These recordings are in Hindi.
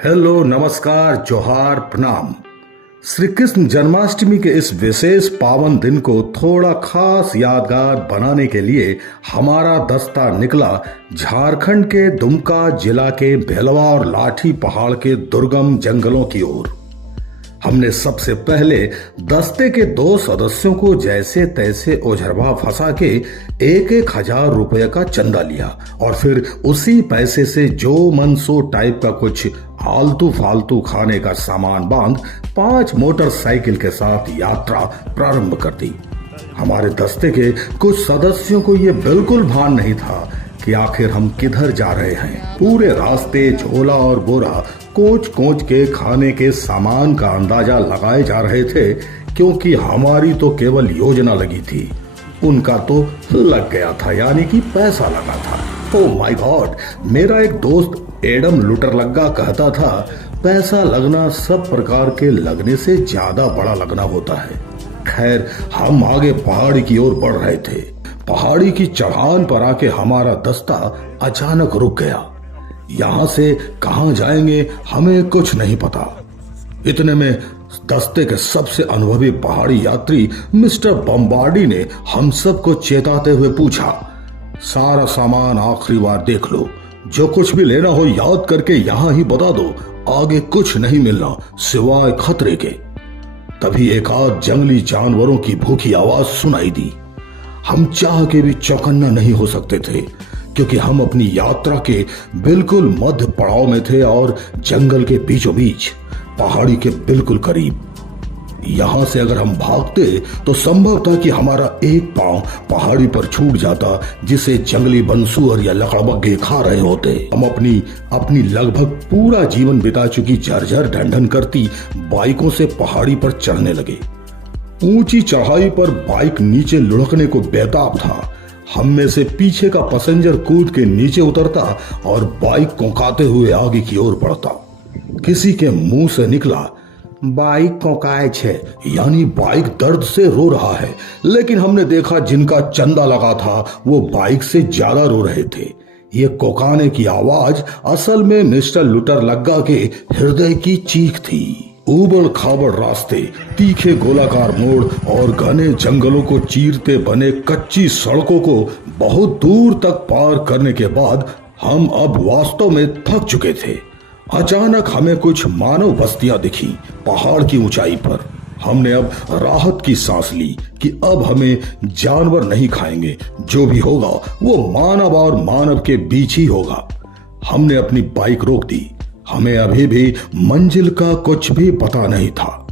हेलो, नमस्कार, जोहार, प्रणाम। श्री कृष्ण जन्माष्टमी के इस विशेष पावन दिन को थोड़ा खास यादगार बनाने के लिए हमारा दस्ता निकला झारखंड के दुमका जिला के भेलवा और लाठी पहाड़ के दुर्गम जंगलों की ओर। हमने सबसे पहले दस्ते के 2 सदस्यों को जैसे तैसे ओझरवा फंसा के 1,000 रुपए का चंदा लिया और फिर उसी पैसे से जो मन सो टाइप का कुछ आलतू फालतू खाने का सामान बांध 5 मोटरसाइकिल के साथ यात्रा प्रारंभ कर दी। हमारे दस्ते के कुछ सदस्यों को यह बिल्कुल भान नहीं था कि आखिर हम किधर जा रहे हैं। पूरे रास्ते झोला और बोरा कोच कोच के खाने के सामान का अंदाजा लगाए जा रहे थे, क्योंकि हमारी तो केवल योजना लगी थी, उनका तो लग गया था, यानी कि पैसा लगा था। ओह माय गॉड, मेरा एक दोस्त एडम लुटर लग्गा कहता था, पैसा लगना सब प्रकार के लगने से ज्यादा बड़ा लगना होता है। खैर, हम आगे पहाड़ी की ओर बढ़ रहे थे। पहाड़ी की चढ़ान पर आके हमारा दस्ता अचानक रुक गया। यहां से कहां जाएंगे हमें कुछ नहीं पता। इतने में दस्ते के सबसे अनुभवी पहाड़ी यात्री मिस्टर बम्बार्डी ने हम सबको चेताते हुए पूछा, सारा सामान आखिरी बार देख लो, जो कुछ भी लेना हो याद करके यहां ही बता दो, आगे कुछ नहीं मिलना सिवाय खतरे के। तभी एक आध जंगली जानवरों की भूखी आवाज सुनाई दी। हम चाह के भी चौकन्ना नहीं हो सकते थे, क्योंकि हम अपनी यात्रा के बिल्कुल मध्य पड़ाव में थे और जंगल के बीचों बीच, पहाड़ी के बिल्कुल करीब। यहां से अगर हम भागते तो संभव था कि हमारा एक पांव पहाड़ी पर छूट जाता, जिसे जंगली बनसूअर या लकड़बग्घे खा रहे होते। हम अपनी लगभग पूरा जीवन बिता चुकी झरझर ढंढन करती बाइकों से पहाड़ी पर चढ़ने लगे। ऊंची चढ़ाई पर बाइक नीचे लुढ़कने को बेताब था। हम में से पीछे का पैसेंजर कूद के नीचे उतरता और बाइक कोंकाते हुए आगे की ओर बढ़ता। किसी के मुंह से निकला, बाइक कोंकाए छे, यानी बाइक दर्द से रो रहा है। लेकिन हमने देखा जिनका चंदा लगा था वो बाइक से ज्यादा रो रहे थे। ये कोकाने की आवाज असल में मिस्टर लुटर लग्गा के हृदय की चीख थी। ऊबड़ खाबड़ रास्ते, तीखे गोलाकार मोड़ और घने जंगलों को चीरते बने कच्ची सड़कों को बहुत दूर तक पार करने के बाद हम अब वास्तव में थक चुके थे। अचानक हमें कुछ मानव बस्तियां दिखी पहाड़ की ऊंचाई पर। हमने अब राहत की सांस ली कि अब हमें जानवर नहीं खाएंगे, जो भी होगा वो मानव और मानव के बीच ही होगा। हमने अपनी बाइक रोक दी। हमें अभी भी मंजिल का कुछ भी पता नहीं था।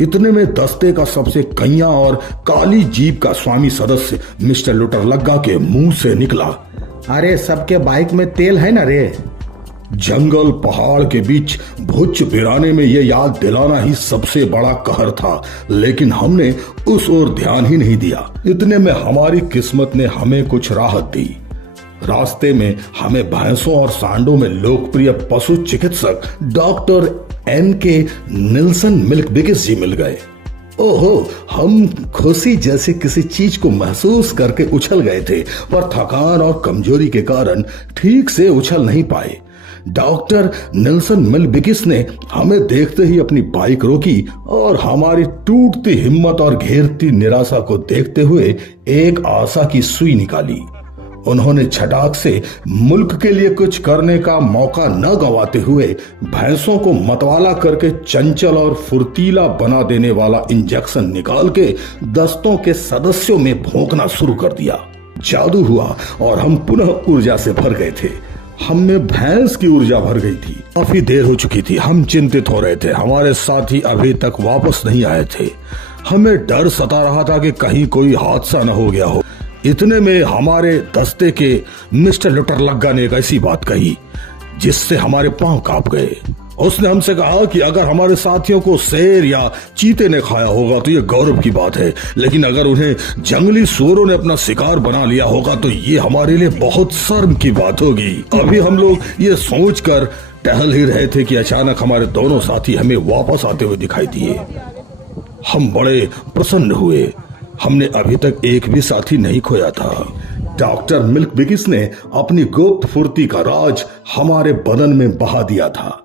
इतने में दस्ते का सबसे कैया और काली जीप का स्वामी सदस्य मिस्टर लुटर लग्गा के मुंह से निकला, अरे सबके बाइक में तेल है ना रे। जंगल पहाड़ के बीच भुच बिराने में ये याद दिलाना ही सबसे बड़ा कहर था, लेकिन हमने उस ओर ध्यान ही नहीं दिया। इतने में हमारी किस्मत ने हमें कुछ राहत दी। रास्ते में हमें भैंसों और सांडों में लोकप्रिय पशु चिकित्सक डॉक्टर N.K. निल्सन मिल्क बिगिस जी मिल गए। ओहो, हम खुशी जैसे किसी चीज को महसूस करके उछल गए थे, पर थकान और कमजोरी के कारण ठीक से उछल नहीं पाए। डॉक्टर निल्सन मिल्क बिगिस ने हमें देखते ही अपनी बाइक रोकी और हमारी टूटती हिम्मत और घेरती निराशा को देखते हुए एक आशा की सुई निकाली। उन्होंने छटाक से मुल्क के लिए कुछ करने का मौका न गंवाते हुए भैंसों को मतवाला करके चंचल और फुर्तीला बना देने वाला इंजेक्शन निकाल के दस्तों के सदस्यों में भोंकना शुरू कर दिया। जादू हुआ और हम पुनः ऊर्जा से भर गए थे। हमें भैंस की ऊर्जा भर गई थी। काफी देर हो चुकी थी। हम चिंतित हो रहे थे। हमारे साथी अभी तक वापस नहीं आए थे। हमें डर सता रहा था कि कहीं कोई हादसा न हो गया हो। इतने में हमारे दस्ते के मिस्टर लुटर लग्गा ने एक ऐसी बात कही जिससे हमारे पांव कांप गए। उसने हमसे कहा कि अगर हमारे साथियों को शेर या चीते ने खाया होगा तो ये गौरव की बात है, लेकिन अगर उन्हें जंगली सुअरों ने अपना शिकार बना लिया होगा तो ये हमारे लिए बहुत शर्म की बात होगी। अभी हम लोग ये सोचकर टहल ही रहे थे कि अचानक हमारे दोनों साथी हमें वापस आते हुए दिखाई दिए। हम बड़े प्रसन्न हुए। हमने अभी तक एक भी साथी नहीं खोया था। डॉक्टर मिल्क बिगिस ने अपनी गुप्त फुर्ती का राज हमारे बदन में बहा दिया था।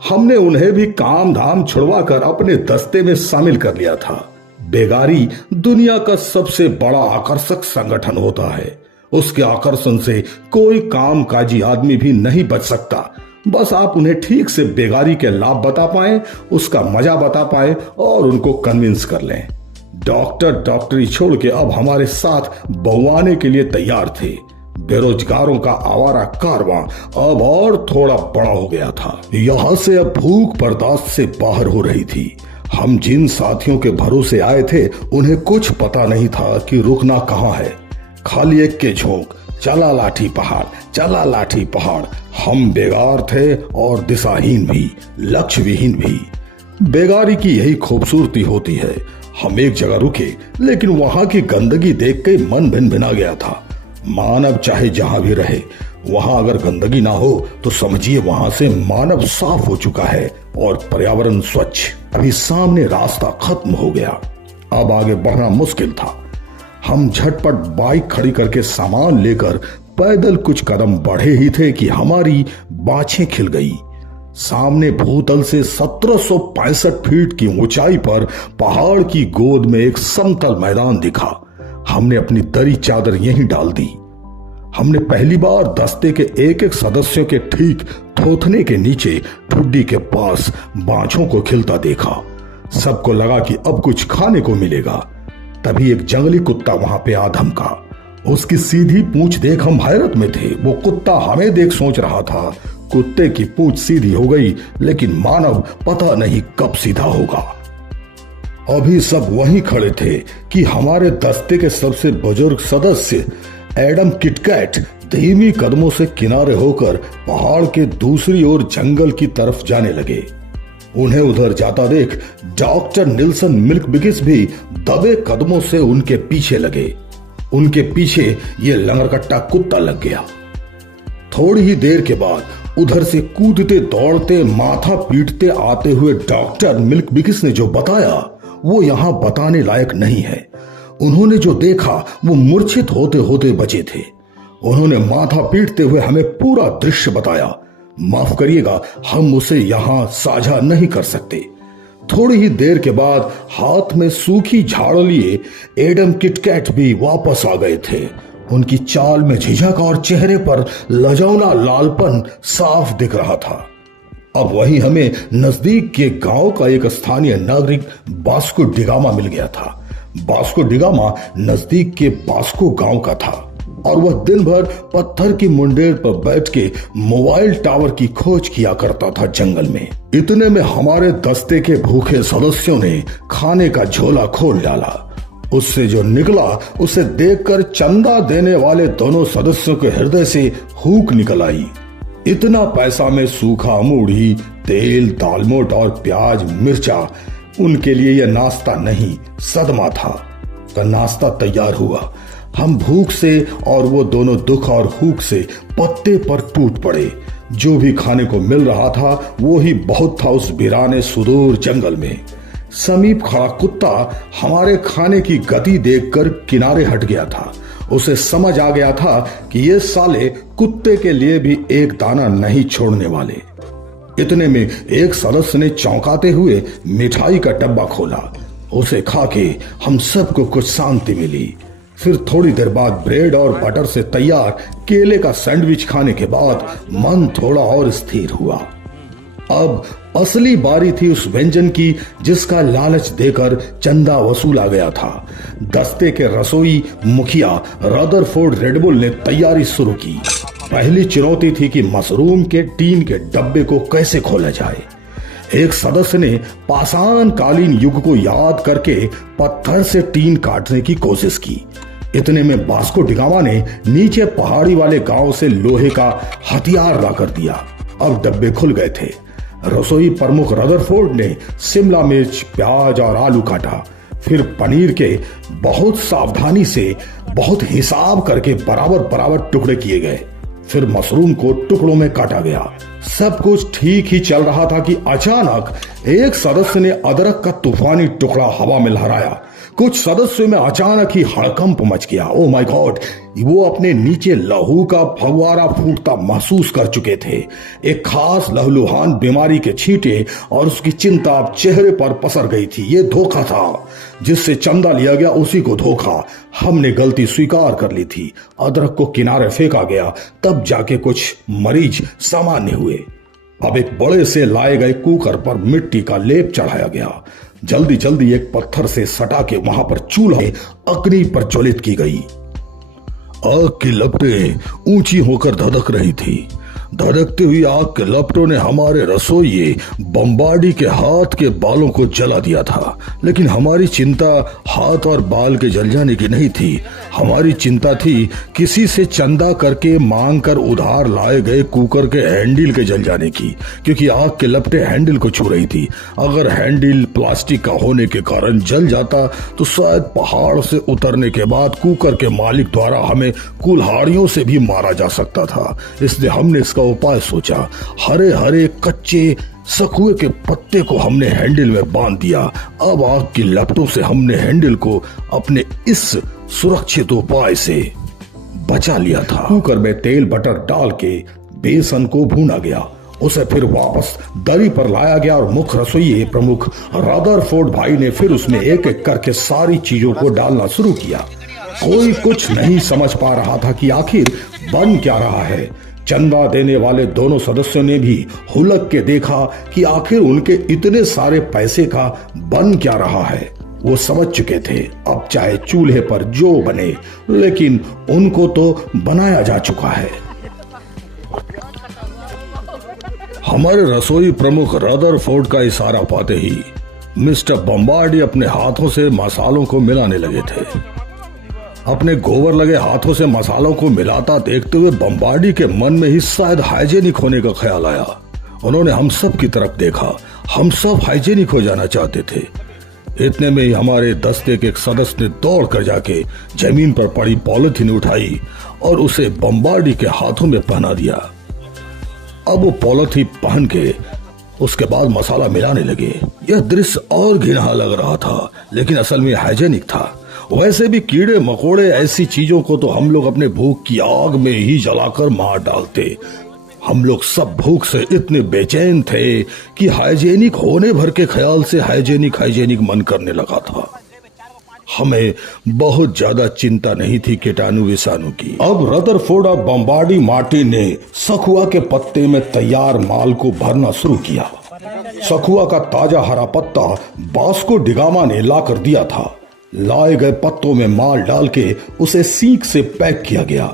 हमने उन्हें भी काम धाम छुड़वाकर अपने दस्ते में शामिल कर लिया था। बेगारी दुनिया का सबसे बड़ा आकर्षक संगठन होता है। उसके आकर्षण से कोई कामकाजी आदमी भी नहीं बच सकता। बस आप उन्हें ठीक से बेगारी के लाभ बता पाएं, उसका मजा बता पाएं और उनको कन्विंस कर लें। डॉक्टरी छोड़ के अब हमारे साथ बउआने के लिए तैयार थे। बेरोजगारों का आवारा कारवां अब और थोड़ा बड़ा हो गया था। यहां से अब भूख बर्दाश्त से बाहर हो रही थी। हम जिन साथियों के भरोसे आए थे उन्हें कुछ पता नहीं था कि रुकना कहाँ है। खाली एक के झोंक, चला लाठी पहाड़, चला लाठी पहाड़। हम बेगार थे और दिशाहीन भी, लक्ष्य विहीन भी। बेगारी की यही खूबसूरती होती है। हम एक जगह रुके, लेकिन वहां की गंदगी देख के मन भिन भिना गया था। मानव चाहे जहां भी रहे, वहां अगर गंदगी ना हो तो समझिए वहां से मानव साफ हो चुका है और पर्यावरण स्वच्छ। अभी सामने रास्ता खत्म हो गया। अब आगे बढ़ना मुश्किल था। हम झटपट बाइक खड़ी करके सामान लेकर पैदल कुछ कदम बढ़े ही थे कि हमारी बाछें खिल गई। सामने भूतल से 1765 फीट की ऊंचाई पर पहाड़ की गोद में एक समतल मैदान दिखा। हमने अपनी दरी चादर यहीं डाल दी। हमने पहली बार दस्ते के एक एक सदस्यों के ठीक थोथने के नीचे ठुड्डी के पास बाछों को खिलता देखा। सबको लगा कि अब कुछ खाने को मिलेगा। तभी एक जंगली कुत्ता वहां पे आ धमका। उसकी सीधी पूंछ देख हम हैरत में थे। वो कुत्ता हमें देख सोच रहा था। कुत्ते की पूंछ सीधी हो गई, लेकिन मानव पता नहीं कब सीधा होगा। अभी सब वहीं खड़े थे कि हमारे दस्ते के सबसे बुजुर्ग सदस्य एडम किटकैट धीमी कदमों से किनारे होकर पहाड़ के दूसरी ओर जंगल की तरफ जाने लगे। उन्हें उधर जाता देख डॉक्टर निल्सन मिल्कबिगिस भी दबे कदमों से उनके पीछे लगे। उनके पीछे ये लंगरकट्टा कुत्ता लग गया। थोड़ी ही देर के बाद उधर से कूदते दौड़ते माथा पीटते आते हुए डॉक्टर मिल्कबिगिस ने जो बताया वो यहां बताने लायक नहीं है। उन्होंने जो देखा वो मूर्छित होते होते बचे थे। उन्होंने माथा पीटते हुए हमें पूरा दृश्य बताया। माफ करिएगा, हम उसे यहां साझा नहीं कर सकते। थोड़ी ही देर के बाद हाथ में सूखी झाड़ लिए एडम किटकैट भी वापस आ गए थे। उनकी चाल में झिझक और चेहरे पर लजावना लालपन साफ दिख रहा था। अब वहीं हमें नजदीक के गांव का एक स्थानीय नागरिक बास्को डिगामा मिल गया था। बास्को डिगामा नजदीक के बास्को गांव का था और वह दिन भर पत्थर की मुंडेर पर बैठ के मोबाइल टावर की खोज किया करता था जंगल में। इतने में हमारे दस्ते के भूखे सदस्यों ने खाने का झोला खोल डाला। उससे जो निकला उसे देखकर चंदा देने वाले दोनों सदस्यों के हृदय से हूक निकल आई। इतना पैसा में सूखा मूढ़ी, तेल, दालमोट और प्याज मिर्चा उनके लिए यह नाश्ता नहीं, सदमा था। तो नाश्ता तैयार हुआ। हम भूख से और वो दोनों दुख और हूक से पत्ते पर टूट पड़े। जो भी खाने को मिल रहा था वो ही बहुत था उस वीराने सुदूर जंगल में। समीप खड़ा कुत्ता हमारे खाने की गति देखकर किनारे हट गया था। उसे समझ आ गया था कि ये साले कुत्ते के लिए भी एक दाना नहीं छोड़ने वाले। इतने में एक सदस्य ने चौंकाते हुए मिठाई का डब्बा खोला। उसे खा के हम सबको कुछ शांति मिली। फिर थोड़ी देर बाद ब्रेड और बटर से तैयार केले का सैंडविच खाने के बाद मन थोड़ा और स्थिर हुआ। अब असली बारी थी उस व्यंजन की जिसका लालच देकर चंदा वसूला गया था। दस्ते के रसोई मुखिया रदरफोर्ड रेडबुल ने तैयारी शुरू की। पहली चुनौती थी कि मशरूम के टीन के डब्बे को कैसे खोला जाए। एक सदस्य ने पाषाण कालीन युग को याद करके पत्थर से टीन काटने की कोशिश की। इतने में बास्को डिगामा ने नीचे पहाड़ी वाले गांव से लोहे का हथियार ला कर दिया। अब डब्बे खुल गए थे। रसोई प्रमुख रदरफोर्ड ने शिमला मिर्च, प्याज और आलू काटा। फिर पनीर के बहुत सावधानी से, बहुत हिसाब करके बराबर बराबर टुकड़े किए गए। फिर मशरूम को टुकड़ों में काटा गया। सब कुछ ठीक ही चल रहा था कि अचानक एक सदस्य ने अदरक का तूफानी टुकड़ा हवा में लहराया। कुछ सदस्यों में अचानक ही हड़कंप मच गया। ओ माय गॉड, वो अपने नीचे लहू का फव्वारा फूटता महसूस कर चुके थे। एक खास लहूलुहान बीमारी के छींटे और उसकी चिंता अब चेहरे पर पसर गई थी। ये धोखा था, जिससे चंदा लिया गया उसी को धोखा। हमने गलती स्वीकार कर ली थी। अदरक को किनारे फेंका गया, तब जाके कुछ मरीज सामान्य हुए। अब एक बड़े से लाए गए कुकर पर मिट्टी का लेप चढ़ाया गया। जल्दी जल्दी एक पत्थर से सटा के वहां पर चूल्हा अग्नि पर ज्वलित की गई। आग की लपटें ऊंची होकर धधक रही थी। धड़कती हुई आग के लपटों ने हमारे रसोइये बम्बार्डी के हाथ के बालों को जला दिया था, लेकिन हमारी चिंता हाथ और बाल के जल जाने की नहीं थी। हमारी चिंता थी किसी से चंदा करके मांग कर उधार लाए गए कुकर के हैंडल के जल जाने की, क्योंकि आग के लपटें हैंडल को छू रही थी। अगर हैंडल प्लास्टिक का होने के कारण जल जाता तो शायद पहाड़ से उतरने के बाद कुकर के मालिक द्वारा हमें कुल्हाड़ियों से भी मारा जा सकता था। इसलिए हमने इसका उपाय सोचा। हरे हरे कच्चे सखुए के पत्ते को हमने हैंडल में बांध दिया। अब आग की लपटों से हमने हैंडल को अपने इस सुरक्षित उपाय से बचा लिया था। कुकर में तेल बटर डाल के बेसन को भूना गया। उसे फिर वापस दरी पर लाया गया और मुख्य रसोइये प्रमुख रदरफोर्ड भाई ने फिर उसमें एक एक करके सारी चीजों को डालना शुरू किया। कोई कुछ नहीं समझ पा रहा था कि आखिर बन क्या रहा है। चंदा देने वाले दोनों सदस्यों ने भी हुलक के देखा कि आखिर उनके इतने सारे पैसे का बन क्या रहा है। वो समझ चुके थे अब चाहे चूल्हे पर जो बने, लेकिन उनको तो बनाया जा चुका है। हमारे रसोई प्रमुख रदरफोर्ड का इशारा पाते ही मिस्टर बम्बार्डी अपने हाथों से मसालों को मिलाने लगे थे। अपने गोबर लगे हाथों से मसालों को मिलाता देखते हुए बम्बार्डी के मन में ही शायद हाइजेनिक होने का ख्याल आया। उन्होंने हम सब की तरफ देखा। हम सब हाइजेनिक हो जाना चाहते थे। इतने में ही हमारे दस्ते के एक सदस्य ने दौड़ कर जाके जमीन पर पड़ी पॉलिथीन उठाई और उसे बम्बार्डी के हाथों में पहना दिया। अब वो पॉलिथीन पहन के उसके बाद मसाला मिलाने लगे। यह दृश्य और घिनौना लग रहा था, लेकिन असल में हाइजेनिक था। वैसे भी कीड़े मकोड़े ऐसी चीजों को तो हम लोग अपने भूख की आग में ही जलाकर मार डालते। हम लोग सब भूख से इतने बेचैन थे कि हाइजेनिक होने भर के ख्याल से हाइजेनिक मन करने लगा था। हमें बहुत ज्यादा चिंता नहीं थी कीटाणु विषाणु की। अब रदरफोर्ड और बम्बार्डी मार्टिन ने सखुआ के पत्ते में तैयार माल को भरना शुरू किया। सखुआ का ताजा हरा पत्ता बास्को डिगामा ने लाकर दिया था। लाए गए पत्तों में माल डाल के उसे सीख से पैक किया गया।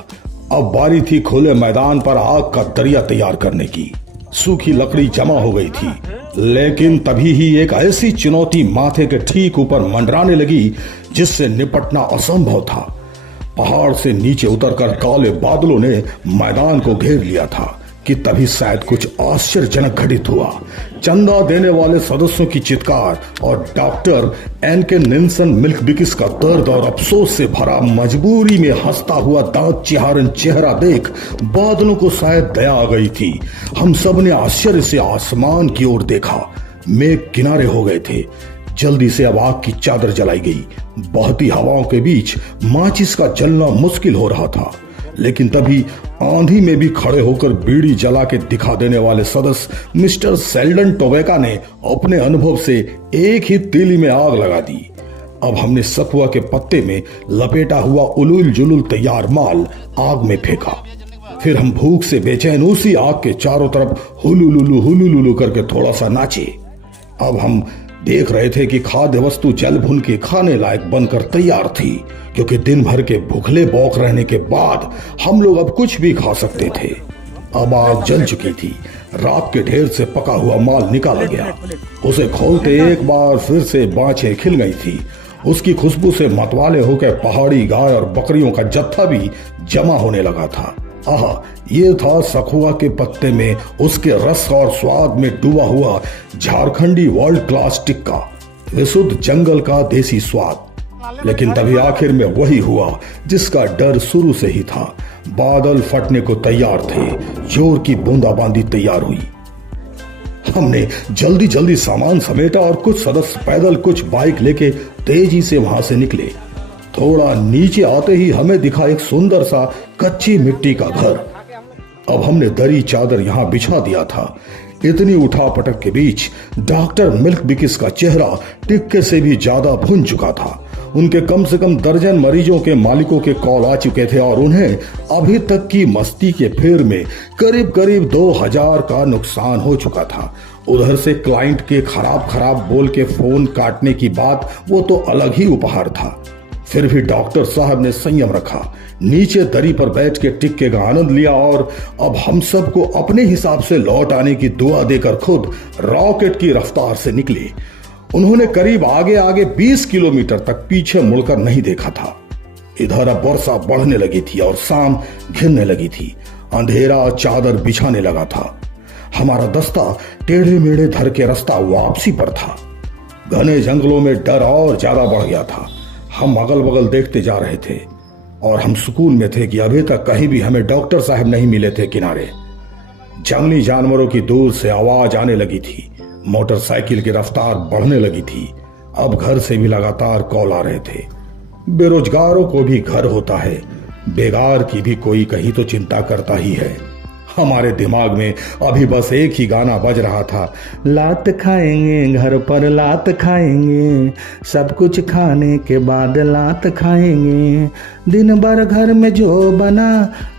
अब बारी थी खुले मैदान पर आग का दरिया तैयार करने की। सूखी लकड़ी जमा हो गई थी, लेकिन तभी ही एक ऐसी चुनौती माथे के ठीक ऊपर मंडराने लगी जिससे निपटना असंभव था। पहाड़ से नीचे उतरकर काले बादलों ने मैदान को घेर लिया था कि तभी शायद कुछ आश्चर्यजनक घटित हुआ। चंदा देने वाले सदस्यों की चित्कार और डॉक्टर एनके निल्सन मिल्कबिकिस का दर्द और अफसोस से भरा मजबूरी में हंसता हुआ दांत चिहारन चेहरा देख बादलों को शायद दया आ गई थी। हम सब ने आश्चर्य से आसमान की ओर देखा। मेघ किनारे हो गए थे। जल्दी से अब आग की चादर जलाई गई। बहती हवाओं के बीच माचिस का जलना मुश्किल हो रहा था, लेकिन तभी आंधी में भी खड़े होकर बीड़ी जला के दिखा देने वाले सदस्य मिस्टर सेल्डन टोबेका ने अपने अनुभव से एक ही तीली में आग लगा दी। अब हमने सखुआ के पत्ते में लपेटा हुआ उलूल जुलूल तैयार माल आग में फेंका। फिर हम भूख से बेचैन उसी आग के चारों तरफ हुलुलुलु करके थोड़ा सा नाचे। अब हम देख रहे थे कि खाद्य वस्तु जल भुन के खाने लायक बनकर तैयार थी, क्योंकि दिन भर के भूखले बौक रहने के बाद हम लोग अब कुछ भी खा सकते थे। अब आग जल चुकी थी। रात के ढेर से पका हुआ माल निकाला गया। उसे खोलते एक बार फिर से बाँछें खिल गई थी। उसकी खुशबू से मतवाले होकर पहाड़ी गाय और बकरियों का जत्था भी जमा होने लगा था। आहा, ये था सखुआ के पत्ते में उसके रस और स्वाद में डूबा हुआ झारखंडी वर्ल्ड क्लास टिक्का, विशुद्ध जंगल का देसी स्वाद। लेकिन तभी आखिर में वही हुआ जिसका डर शुरू से ही था। बादल फटने को तैयार थे। जोर की बूंदाबांदी तैयार हुई। हमने जल्दी जल्दी सामान समेटा और कुछ सदस्य पैदल कुछ बाइक लेके तेजी से वहां से निकले। थोड़ा नीचे आते ही हमें दिखा एक सुंदर सा कच्ची मिट्टी का घर। अब हमने दरी चादर यहां बिछा दिया था। इतनी उठापटक के बीच डॉक्टर मिल्क बिकिस का चेहरा टिक्के से भी ज्यादा भुन चुका था। उनके कम से कम दर्जन मरीजों के मालिकों के कॉल आ चुके थे और उन्हें अभी तक की मस्ती के फेर में करीब करीब 2000 का नुकसान हो चुका था। उधर से क्लाइंट के खराब बोल के फोन काटने की बात, वो तो अलग ही उपहार था। फिर भी डॉक्टर साहब ने संयम रखा, नीचे दरी पर बैठ के टिक्के का आनंद लिया और अब हम सबको अपने हिसाब से लौट आने की दुआ देकर खुद रॉकेट की रफ्तार से निकले। उन्होंने करीब आगे 20 किलोमीटर तक पीछे मुड़कर नहीं देखा था। इधर अब वर्षा बढ़ने लगी थी और शाम घिरने लगी थी। अंधेरा चादर बिछाने लगा था। हमारा दस्ता टेढ़े मेढ़े धर के रास्ता वापसी पर था। घने जंगलों में डर और ज्यादा बढ़ गया था। हम अगल बगल देखते जा रहे थे और हम सुकून में थे कि अभी तक कहीं भी हमें डॉक्टर साहब नहीं मिले थे किनारे। जंगली जानवरों की दूर से आवाज आने लगी थी। मोटरसाइकिल की रफ्तार बढ़ने लगी थी। अब घर से भी लगातार कॉल आ रहे थे। बेरोजगारों को भी घर होता है, बेगार की भी कोई कहीं तो चिंता करता ही है। हमारे दिमाग में अभी बस एक ही गाना बज रहा था, लात खाएंगे घर पर लात खाएंगे, सब कुछ खाने के बाद लात खाएंगे, दिन भर घर में जो बना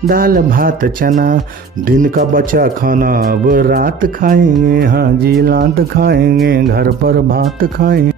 दाल भात चना, दिन का बचा खाना अब रात खाएंगे, हाँ जी लात खाएंगे घर पर भात खाएंगे।